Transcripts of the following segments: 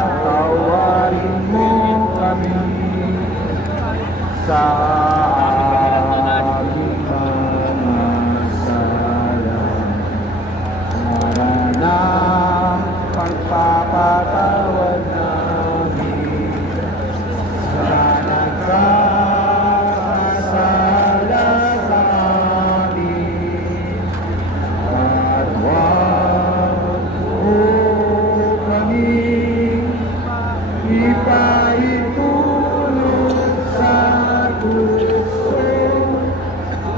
Patawarin mo kami sa aming mga sala. Para ng pagpapatawad namin sa nagkakasala sa amin. At huwag mo kami ipaitulog sa tukso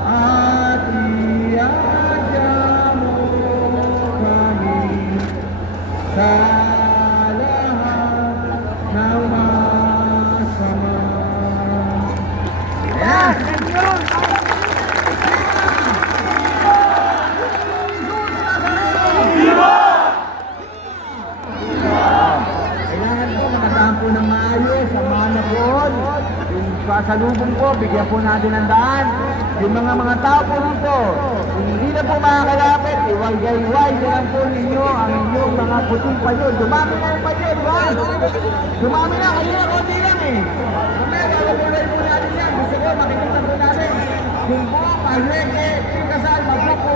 at iadya mo kami sa lahat ng masama. Ayan! Thank you! Kailangan po nakadaan po ng maayos, samahan na po. Yung pasalubong po, bigyan po natin ng daan. Yung mga tao po dito, kung hindi na po makakalapit, iwalgay-way na lang po ninyo ang inyong mga puting payo. Dumami na yung payo, di ba? Dumami na, kanina konti lang eh. Kaya wala po natin yan. Gusto ko, makikita po natin. Kung po, pag-reke, kasal, magpupo,